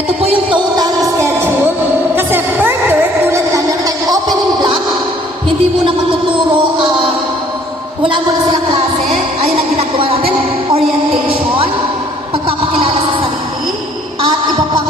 Ito po yung total schedule. Kasi per term, tulad na, meron tayong opening block, hindi mo na matuturo, wala mo na silang klase, ayun ang ginagawa natin, orientation, pagpapakilala sa sarili, at iba pang